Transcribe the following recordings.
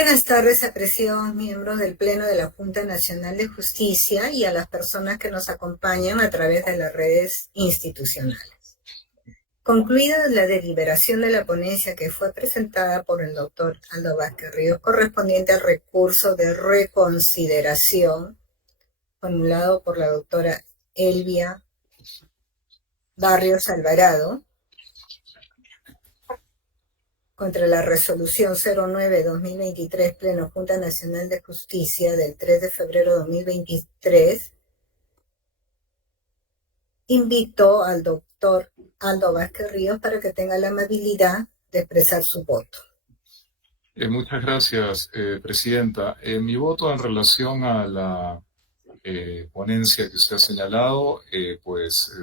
Buenas tardes, apreciados miembros del Pleno de la Junta Nacional de Justicia y a las personas que nos acompañan a través de las redes institucionales. Concluida la deliberación de la ponencia que fue presentada por el doctor Aldo Vázquez Ríos, correspondiente al recurso de reconsideración formulado por la doctora Elvia Barrios Alvarado, contra la resolución 09-2023, Pleno Junta Nacional de Justicia del 3 de febrero de 2023, invito al doctor Aldo Vázquez Ríos para que tenga la amabilidad de expresar su voto. Muchas gracias, Presidenta. Mi voto en relación a la ponencia que usted ha señalado,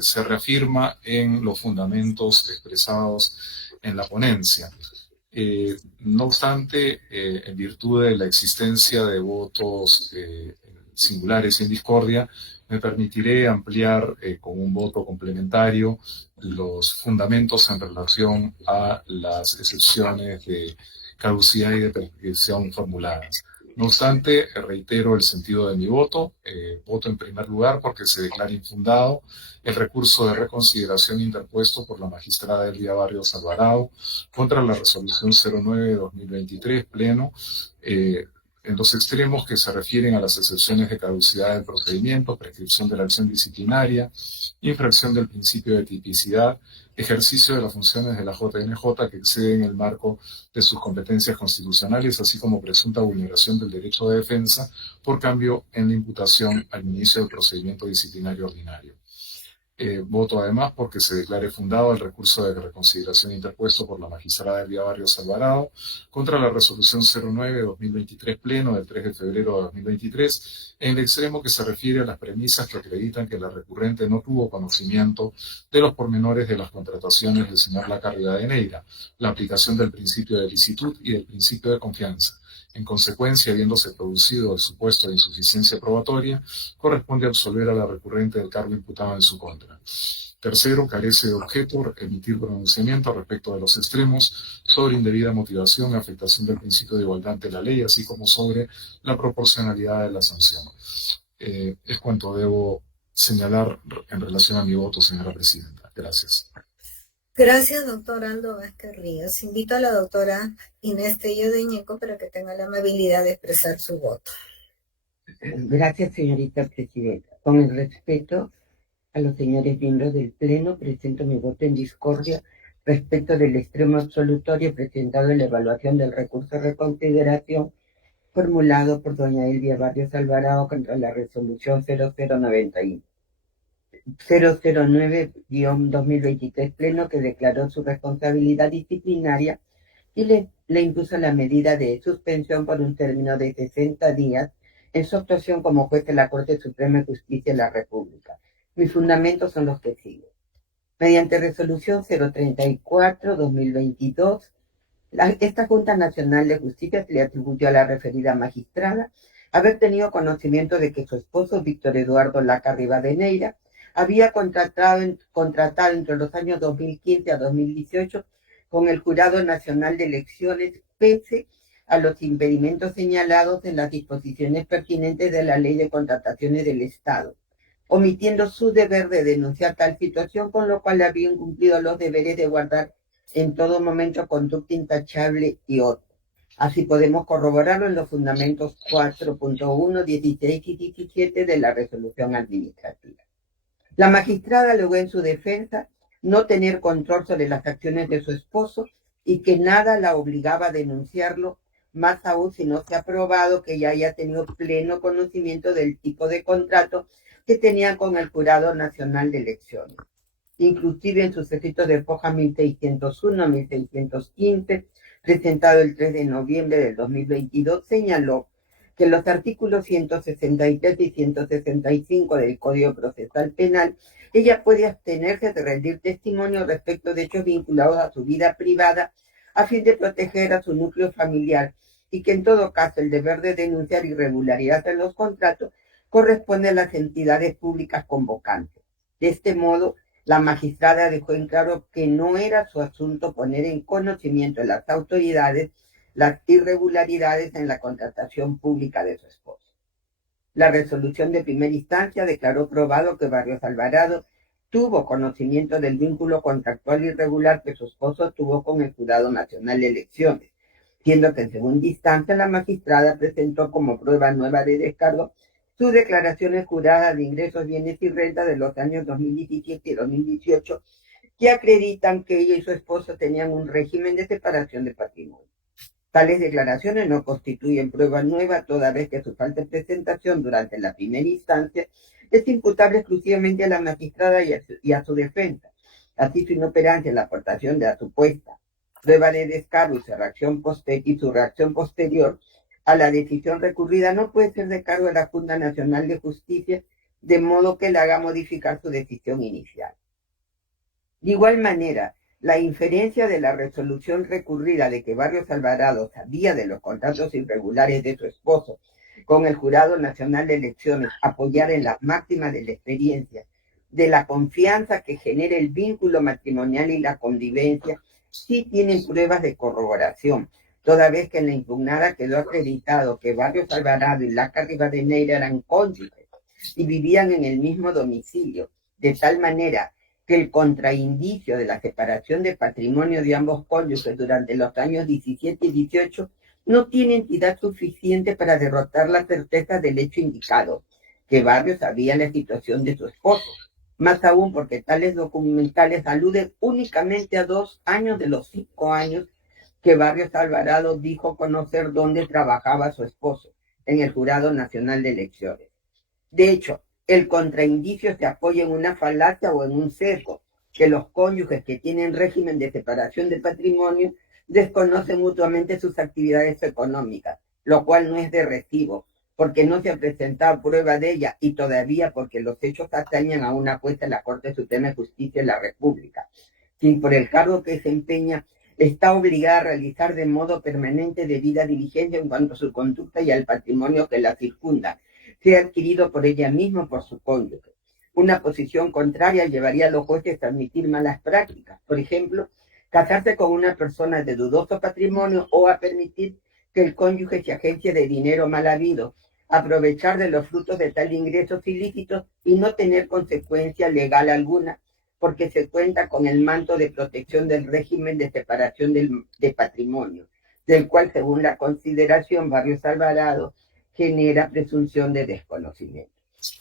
se reafirma en los fundamentos expresados en la ponencia. No obstante, en virtud de la existencia de votos singulares y en discordia, me permitiré ampliar con un voto complementario los fundamentos en relación a las excepciones de caducidad y de prescripción formuladas. No obstante, reitero el sentido de mi voto. Voto en primer lugar porque se declara infundado el recurso de reconsideración interpuesto por la magistrada Elvia Barrios Alvarado contra la resolución 09-2023, Pleno, en los extremos que se refieren a las excepciones de caducidad del procedimiento, prescripción de la acción disciplinaria, infracción del principio de tipicidad, ejercicio de las funciones de la JNJ que exceden el marco de sus competencias constitucionales, así como presunta vulneración del derecho de defensa por cambio en la imputación al inicio del procedimiento disciplinario ordinario. Voto además porque se declare fundado el recurso de reconsideración interpuesto por la magistrada Elvia Barrios Alvarado contra la resolución 09-2023 Pleno del 3 de febrero de 2023, en el extremo que se refiere a las premisas que acreditan que la recurrente no tuvo conocimiento de los pormenores de las contrataciones del señor Laca Rivadeneira, la aplicación del principio de licitud y del principio de confianza. En consecuencia, habiéndose producido el supuesto de insuficiencia probatoria, corresponde absolver a la recurrente del cargo imputado en su contra. Tercero, carece de objeto emitir pronunciamiento respecto de los extremos sobre indebida motivación, afectación del principio de igualdad ante la ley, así como sobre la proporcionalidad de la sanción. Es cuanto debo señalar en relación a mi voto, señora Presidenta. Gracias. Gracias, doctor Aldo Vázquez Ríos. Invito a la doctora Inés Tello de Ñeco para que tenga la amabilidad de expresar su voto. Gracias, señorita Presidenta. Con el respeto a los señores miembros del Pleno, presento mi voto en discordia respecto del extremo absolutorio presentado en la evaluación del recurso de reconsideración formulado por doña Elvia Barrios Alvarado contra la resolución 009-2023 Pleno, que declaró su responsabilidad disciplinaria y le impuso la medida de suspensión por un término de 60 días en su actuación como juez de la Corte Suprema de Justicia de la República. Mis fundamentos son los que siguen. Mediante resolución 034-2022, esta Junta Nacional de Justicia se le atribuyó a la referida magistrada haber tenido conocimiento de que su esposo, Víctor Eduardo Laca Rivadeneira, había contratado entre los años 2015 a 2018 con el Jurado Nacional de Elecciones, pese a los impedimentos señalados en las disposiciones pertinentes de la Ley de Contrataciones del Estado, omitiendo su deber de denunciar tal situación, con lo cual había incumplido los deberes de guardar en todo momento conducta intachable y otro. Así podemos corroborarlo en los fundamentos 4.1, 16 y 17 de la resolución administrativa. La magistrada alegó en su defensa no tener control sobre las acciones de su esposo y que nada la obligaba a denunciarlo, más aún si no se ha probado que ella haya tenido pleno conocimiento del tipo de contrato que tenía con el Jurado Nacional de Elecciones. Inclusive en sus escritos de foja 1601 a 1615, presentado el 3 de noviembre del 2022, señaló que los artículos 163 y 165 del Código Procesal Penal, ella puede abstenerse de rendir testimonio respecto de hechos vinculados a su vida privada a fin de proteger a su núcleo familiar, y que en todo caso el deber de denunciar irregularidades en los contratos corresponde a las entidades públicas convocantes. De este modo, la magistrada dejó en claro que no era su asunto poner en conocimiento de las autoridades las irregularidades en la contratación pública de su esposo. La resolución de primera instancia declaró probado que Barrios Alvarado tuvo conocimiento del vínculo contractual irregular que su esposo tuvo con el Jurado Nacional de Elecciones, siendo que en segunda instancia la magistrada presentó como prueba nueva de descargo sus declaraciones juradas de ingresos, bienes y renta de los años 2017 y 2018, que acreditan que ella y su esposo tenían un régimen de separación de patrimonio. Tales declaraciones no constituyen prueba nueva, toda vez que su falta de presentación durante la primera instancia es imputable exclusivamente a la magistrada y a su defensa. Así, su inoperancia en la aportación de la supuesta prueba de descargo y su reacción posterior a la decisión recurrida no puede ser de cargo de la Junta Nacional de Justicia, de modo que le haga modificar su decisión inicial. De igual manera, la inferencia de la resolución recurrida de que Barrios Alvarado sabía de los contratos irregulares de su esposo con el Jurado Nacional de Elecciones, apoyar en la máxima de la experiencia, de la confianza que genera el vínculo matrimonial y la convivencia, sí tienen pruebas de corroboración, toda vez que en la impugnada quedó acreditado que Barrios Alvarado y Laca Rivadeneira eran cónyuges y vivían en el mismo domicilio, de tal manera que el contraindicio de la separación de patrimonio de ambos cónyuges durante los años 17 y 18 no tiene entidad suficiente para derrotar la certeza del hecho indicado, que Barrios sabía la situación de su esposo, más aún porque tales documentales aluden únicamente a 2 años de los 5 años que Barrios Alvarado dijo conocer dónde trabajaba su esposo, en el Jurado Nacional de Elecciones. De hecho, el contraindicio se apoya en una falacia o en un sesgo, que los cónyuges que tienen régimen de separación de patrimonio desconocen mutuamente sus actividades económicas, lo cual no es de recibo, porque no se ha presentado prueba de ella y todavía porque los hechos atañen a una apuesta en la Corte Suprema de Justicia de la República, quien por el cargo que desempeña está obligada a realizar de modo permanente debida diligencia en cuanto a su conducta y al patrimonio que la circunda, sea adquirido por ella misma o por su cónyuge. Una posición contraria llevaría a los jueces a admitir malas prácticas, por ejemplo, casarse con una persona de dudoso patrimonio o a permitir que el cónyuge se agencie de dinero mal habido, aprovechar de los frutos de tal ingresos ilícitos y no tener consecuencia legal alguna, porque se cuenta con el manto de protección del régimen de separación de patrimonio, del cual, según la consideración Barrios Alvarado, genera presunción de desconocimiento.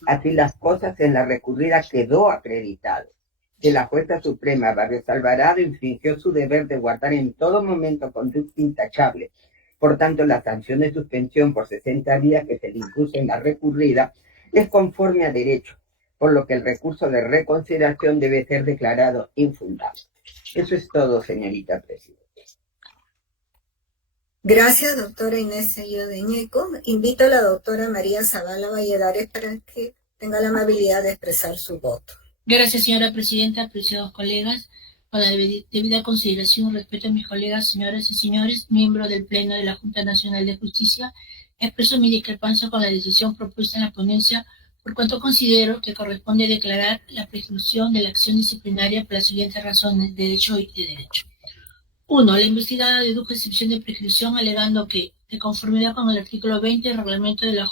Así las cosas, en la recurrida quedó acreditado que la Jueza Suprema Barrios Alvarado infringió su deber de guardar en todo momento conducta intachable. Por tanto, la sanción de suspensión por 60 días que se le impuso en la recurrida es conforme a derecho, por lo que el recurso de reconsideración debe ser declarado infundado. Eso es todo, señorita presidenta. Gracias, doctora Inés Sello de Ñeco. Invito a la doctora María Zavala Valladares para que tenga la amabilidad de expresar su voto. Gracias, señora presidenta, apreciados colegas. Con la debida consideración y respeto a mis colegas, señoras y señores, miembros del Pleno de la Junta Nacional de Justicia, expreso mi discrepancia con la decisión propuesta en la ponencia, por cuanto considero que corresponde declarar la prescripción de la acción disciplinaria por las siguientes razones de hecho y de derecho. 1. La investigada dedujo excepción de prescripción alegando que, de conformidad con el artículo 20 del reglamento de la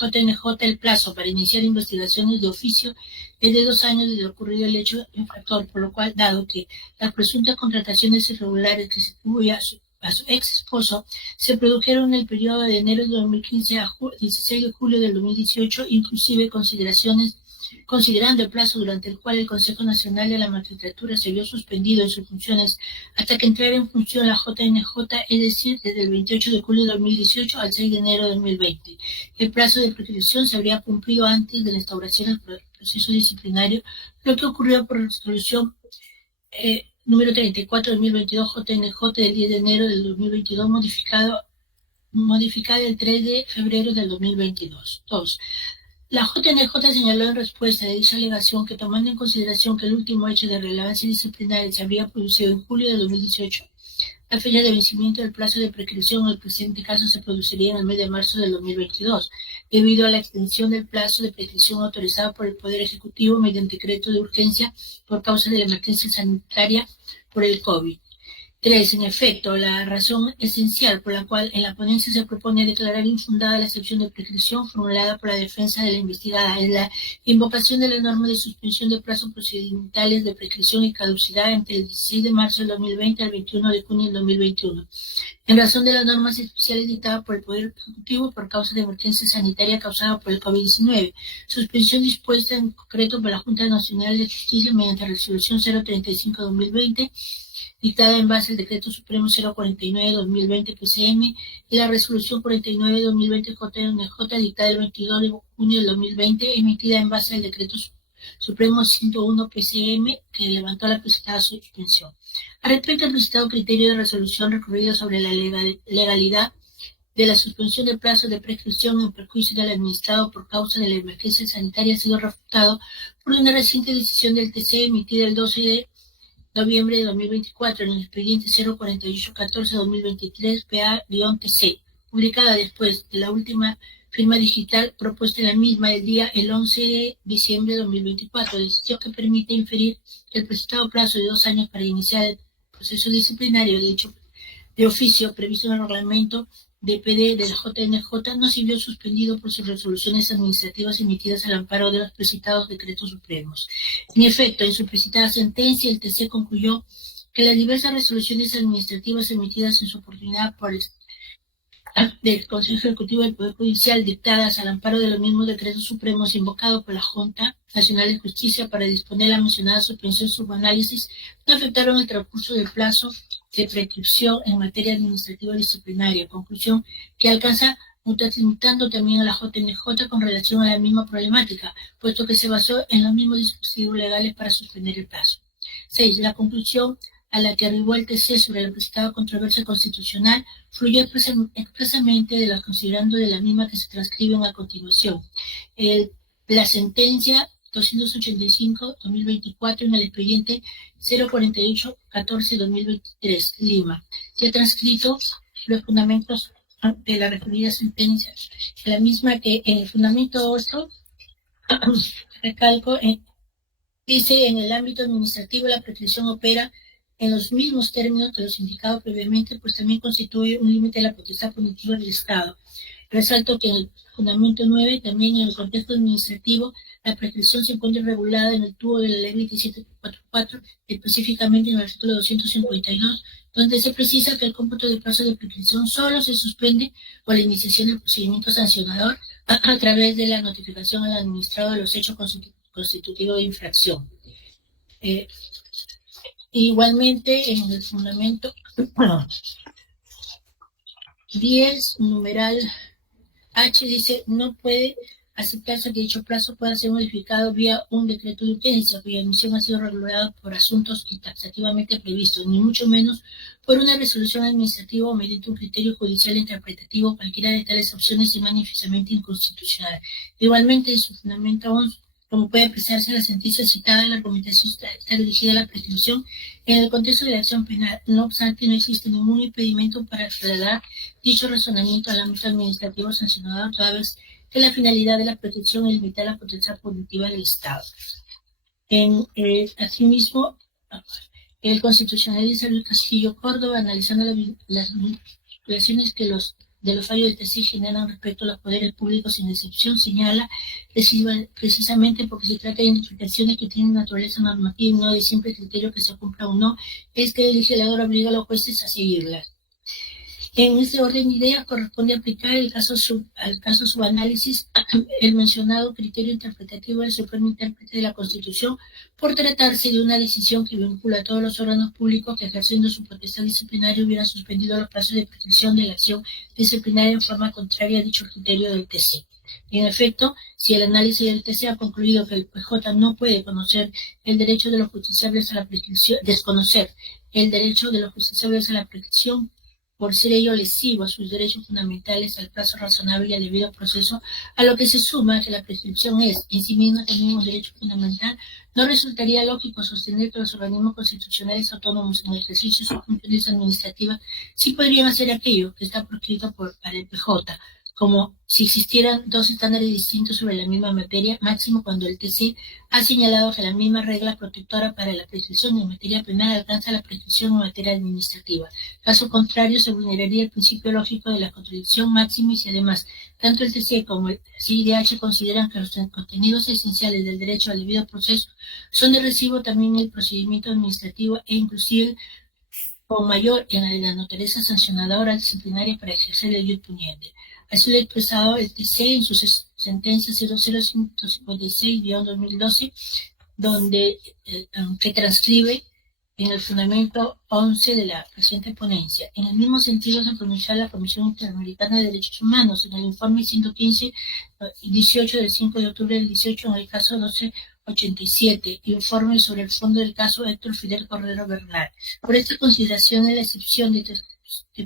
JNJ, el plazo para iniciar investigaciones de oficio es de 2 años desde ocurrido el hecho infractor, por lo cual, dado que las presuntas contrataciones irregulares que se atribuye a su ex esposo se produjeron en el periodo de enero de 2015 a 16 de julio del 2018, inclusive considerando el plazo durante el cual el Consejo Nacional de la Magistratura se vio suspendido en sus funciones hasta que entrara en función la JNJ, es decir, desde el 28 de julio de 2018 al 6 de enero de 2020. El plazo de prescripción se habría cumplido antes de la instauración del proceso disciplinario, lo que ocurrió por resolución número 34/2022 JNJ del 10 de enero del 2022, modificada el 3 de febrero del 2022. 2. La JNJ señaló en respuesta de dicha alegación que, tomando en consideración que el último hecho de relevancia disciplinaria se había producido en julio de 2018, la fecha de vencimiento del plazo de prescripción en el presente caso se produciría en el mes de marzo del 2022, debido a la extensión del plazo de prescripción autorizado por el Poder Ejecutivo mediante decreto de urgencia por causa de la emergencia sanitaria por el COVID. 3. En efecto, la razón esencial por la cual en la ponencia se propone declarar infundada la excepción de prescripción formulada por la defensa de la investigada es la invocación de la norma de suspensión de plazos procedimentales de prescripción y caducidad entre el 16 de marzo del 2020 al 21 de junio del 2021, en razón de las normas especiales dictadas por el Poder Ejecutivo por causa de emergencia sanitaria causada por el COVID-19, suspensión dispuesta en concreto por la Junta Nacional de Justicia mediante resolución 035-2020, dictada en base al Decreto Supremo 049-2020 PCM y la Resolución 49-2020 JNJ, dictada el 22 de junio del 2020, emitida en base al Decreto Supremo 101 PCM, que levantó la presentada suspensión. Al respecto al presentado criterio de resolución recurrido sobre la legalidad de la suspensión de plazo de prescripción en perjuicio del administrado por causa de la emergencia sanitaria ha sido refutado por una reciente decisión del TC emitida el 12 de noviembre de 2024 en el expediente 04814-2023 PA-TC, publicada después de la última firma digital propuesta en la misma el 11 de diciembre de 2024, decisión que permite inferir que el presentado plazo de 2 años para iniciar el proceso disciplinario de oficio previsto en el reglamento de PD del JNJ no se vio suspendido por sus resoluciones administrativas emitidas al amparo de los precitados decretos supremos. En efecto, en su precitada sentencia, el TC concluyó que las diversas resoluciones administrativas emitidas en su oportunidad por el del Consejo Ejecutivo del Poder Judicial dictadas al amparo de los mismos decretos supremos invocados por la Junta Nacional de Justicia para disponer la mencionada suspensión subanálisis no afectaron el transcurso del plazo de prescripción en materia administrativa disciplinaria, conclusión que alcanza limitando también a la JNJ con relación a la misma problemática, puesto que se basó en los mismos dispositivos legales para suspender el plazo. 6. La conclusión a la que arribó el TC sobre la presentada controversia constitucional fluyó expresamente de las considerando de la misma que se transcriben a continuación. La sentencia 285-2024 en el expediente 048-14-2023, Lima. Se ha transcrito los fundamentos de la referida sentencia, la misma que en el fundamento 8, recalco, dice: en el ámbito administrativo la prescripción opera en los mismos términos que los indicados previamente, pues también constituye un límite de la potestad punitiva del Estado. Resalto que en el fundamento 9, también en el contexto administrativo, la prescripción se encuentra regulada en el tubo de la ley 2744, específicamente en el artículo 252, donde se precisa que el cómputo de plazo de prescripción solo se suspende por la iniciación del procedimiento sancionador a través de la notificación al administrado de los hechos constitutivos de infracción. Igualmente, en el fundamento 10, numeral H, dice: no puede aceptarse que dicho plazo pueda ser modificado vía un decreto de urgencia, cuya emisión ha sido regulada por asuntos taxativamente previstos, ni mucho menos por una resolución administrativa o mediante un criterio judicial interpretativo. Cualquiera de tales opciones es manifiestamente inconstitucional. Igualmente, en su fundamento 11, como puede apreciarse la sentencia citada, la argumentación está dirigida a la prescripción en el contexto de la acción penal. No obstante, no existe ningún impedimento para trasladar dicho razonamiento al ámbito administrativo sancionador, toda vez que la finalidad de la prescripción es limitar la potencial punitiva del Estado. Asimismo, el constitucionalista Luis Castillo Córdoba, analizando las violaciones que de los fallos del TC generan respecto a los poderes públicos sin excepción, señala precisamente porque se trata de identificaciones que tienen naturaleza normativa y no de simple criterio que se cumpla o no, es que el legislador obliga a los jueces a seguirlas. En este orden de ideas corresponde aplicar al caso subanálisis el mencionado criterio interpretativo del Supremo Intérprete de la Constitución, por tratarse de una decisión que vincula a todos los órganos públicos que, ejerciendo su potestad disciplinaria, hubieran suspendido los plazos de prescripción de la acción disciplinaria en forma contraria a dicho criterio del TC. En efecto, si el análisis del TC ha concluido que el PJ no puede conocer el derecho de los justiciables a la prescripción, desconocer el derecho de los justiciables a la prescripción, por ser ello lesivo a sus derechos fundamentales, al plazo razonable y al debido proceso, a lo que se suma que la prescripción es en sí misma también un derecho fundamental, no resultaría lógico sostener que los organismos constitucionales autónomos en el ejercicio de sus funciones administrativas sí podrían hacer aquello que está prescrito para el PJ, como si existieran dos estándares distintos sobre la misma materia, máximo cuando el TC ha señalado que la misma regla protectora para la prescripción en materia penal alcanza la prescripción en materia administrativa. Caso contrario, se vulneraría el principio lógico de la contradicción máxima y si además tanto el TC como el CIDH consideran que los contenidos esenciales del derecho al debido proceso son de recibo también el procedimiento administrativo e inclusive con mayor en la naturaleza sancionadora disciplinaria para ejercer el ius puniendi. Ha sido expresado el TC en su sentencia 00556-2012, donde que transcribe en el fundamento 11 de la presente ponencia. En el mismo sentido se pronunció la Comisión Interamericana de Derechos Humanos en el informe 115-18 del 5 de octubre del 18 en el caso 1287, informe sobre el fondo del caso Héctor Fidel Cordero Bernal. Por esta consideración, la excepción de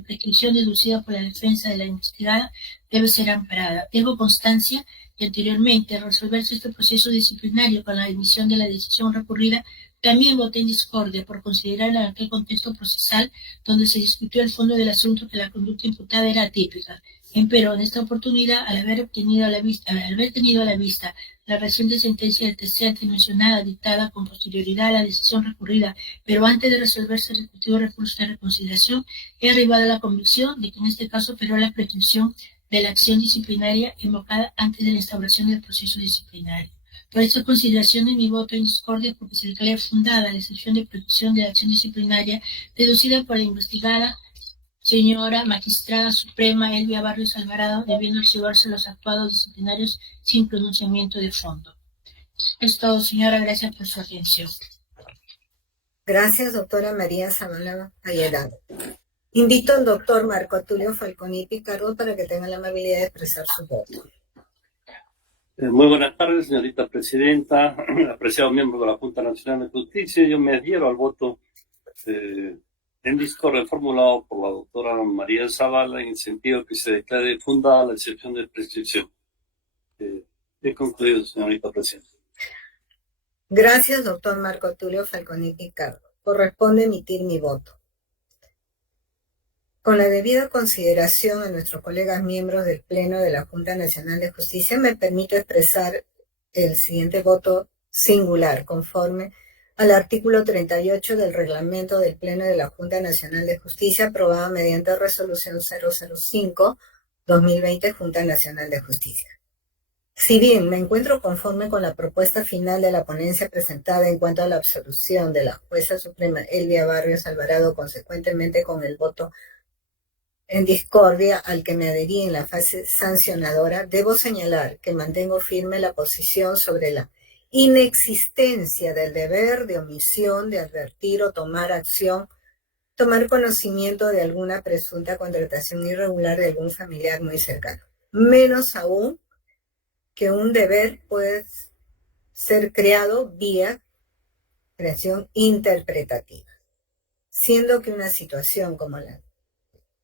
prescripción deducida por la defensa de la investigada debe ser amparada. Tengo constancia que anteriormente, al resolverse este proceso disciplinario con la emisión de la decisión recurrida, también voté en discordia por considerar en aquel contexto procesal donde se discutió el fondo del asunto que la conducta imputada era atípica. Empero, en esta oportunidad, al haber tenido a la vista la reciente sentencia del TC antemencionada dictada con posterioridad a la decisión recurrida, pero antes de resolverse el respectivo recurso de reconsideración, he arribado a la convicción de que en este caso operó la prescripción de la acción disciplinaria invocada antes de la instauración del proceso disciplinario. Por estas consideraciones, mi voto en discordia porque se declara fundada la excepción de prescripción de la acción disciplinaria deducida por la investigada señora magistrada suprema Elvia Barrios Alvarado, debiendo archivarse los actuados disciplinarios sin pronunciamiento de fondo. Es todo, señora. Gracias por su atención. Gracias, doctora María Zavala Ayelado. Invito al doctor Marco Tulio Falconi Picardo para que tenga la amabilidad de expresar su voto. Muy buenas tardes, señorita presidenta, apreciado miembro de la Junta Nacional de Justicia. Yo me adhiero al voto en discordia formulado por la doctora María Zavala en el sentido que se declare fundada la excepción de prescripción. He concluido, señorita presidenta. Gracias, doctor Marco Tulio Falconi Picardo. Corresponde emitir mi voto. Con la debida consideración a nuestros colegas miembros del Pleno de la Junta Nacional de Justicia, me permito expresar el siguiente voto singular, conforme al artículo 38 del reglamento del Pleno de la Junta Nacional de Justicia, aprobada mediante resolución 005-2020, Junta Nacional de Justicia. Si bien me encuentro conforme con la propuesta final de la ponencia presentada en cuanto a la absolución de la jueza suprema Elvia Barrios Alvarado, consecuentemente con el voto en discordia al que me adherí en la fase sancionadora, debo señalar que mantengo firme la posición sobre la inexistencia del deber de omisión de advertir o tomar conocimiento de alguna presunta contratación irregular de algún familiar muy cercano. Menos aún que un deber puede ser creado vía creación interpretativa, siendo que una situación como la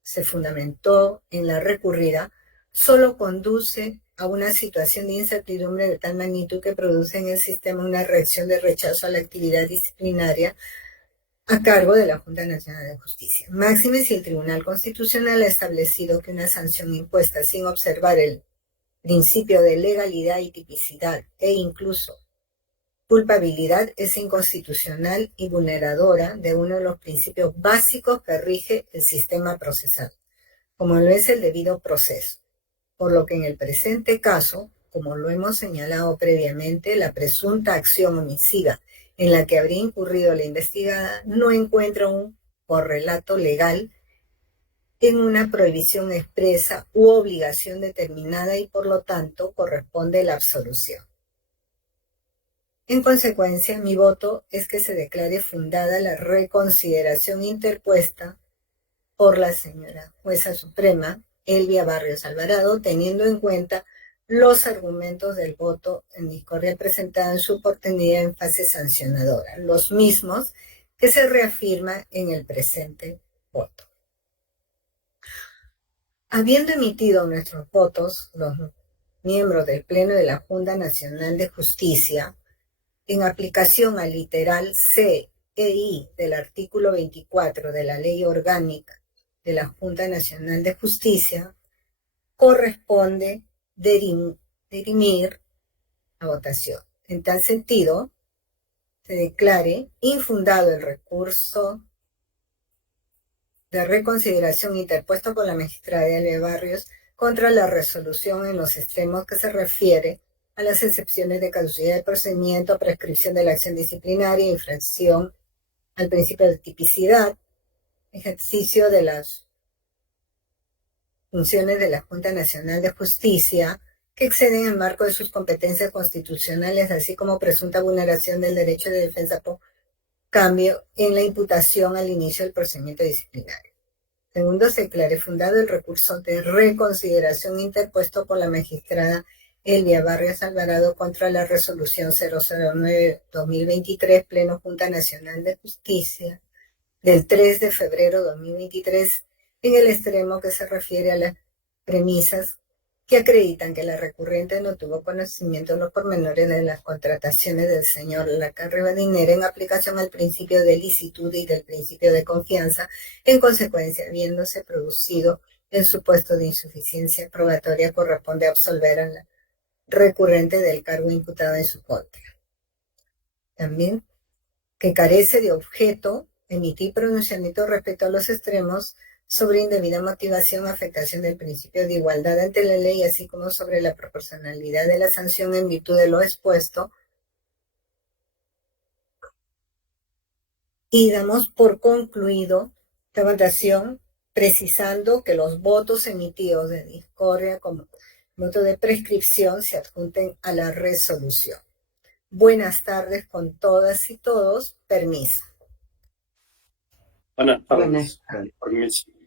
se fundamentó en la recurrida, solo conduce a una situación de incertidumbre de tal magnitud que produce en el sistema una reacción de rechazo a la actividad disciplinaria a cargo de la Junta Nacional de Justicia. Máxime si el Tribunal Constitucional ha establecido que una sanción impuesta sin observar el principio de legalidad y tipicidad e incluso culpabilidad es inconstitucional y vulneradora de uno de los principios básicos que rige el sistema procesal, como lo es el debido proceso, por lo que en el presente caso, como lo hemos señalado previamente, la presunta acción homicida en la que habría incurrido la investigada no encuentra un correlato legal en una prohibición expresa u obligación determinada y por lo tanto corresponde la absolución. En consecuencia, mi voto es que se declare fundada la reconsideración interpuesta por la señora jueza suprema Elvia Barrios Alvarado, teniendo en cuenta los argumentos del voto en discordia presentada en su oportunidad en fase sancionadora, los mismos que se reafirma en el presente voto. Habiendo emitido nuestros votos, los miembros del Pleno de la Junta Nacional de Justicia, en aplicación al literal C e I del artículo 24 de la Ley Orgánica de la Junta Nacional de Justicia, corresponde dirimir la votación. En tal sentido, se declare infundado el recurso de reconsideración interpuesto por la magistrada Elia Barrios contra la resolución en los extremos que se refiere a las excepciones de caducidad del procedimiento, prescripción de la acción disciplinaria, infracción al principio de tipicidad, ejercicio de las funciones de la Junta Nacional de Justicia que exceden el marco de sus competencias constitucionales, así como presunta vulneración del derecho de defensa por cambio en la imputación al inicio del procedimiento disciplinario. Segundo, se declare fundado el recurso de reconsideración interpuesto por la magistrada Elia Barrios Alvarado contra la resolución 009-2023, Pleno Junta Nacional de Justicia, del 3 de febrero de 2023, en el extremo que se refiere a las premisas que acreditan que la recurrente no tuvo conocimiento de los pormenores de las contrataciones del señor Lacan Rivadeneira en aplicación al principio de licitud y del principio de confianza, en consecuencia, habiéndose producido el supuesto de insuficiencia probatoria, corresponde absolver a la recurrente del cargo imputado en su contra. También que carece de objeto emitir pronunciamiento respecto a los extremos sobre indebida motivación, afectación del principio de igualdad ante la ley, así como sobre la proporcionalidad de la sanción en virtud de lo expuesto. Y damos por concluido la votación, precisando que los votos emitidos de discordia como voto de prescripción se adjunten a la resolución. Buenas tardes con todas y todos. Permiso. Buenas tardes. Buenas tardes. Permiso.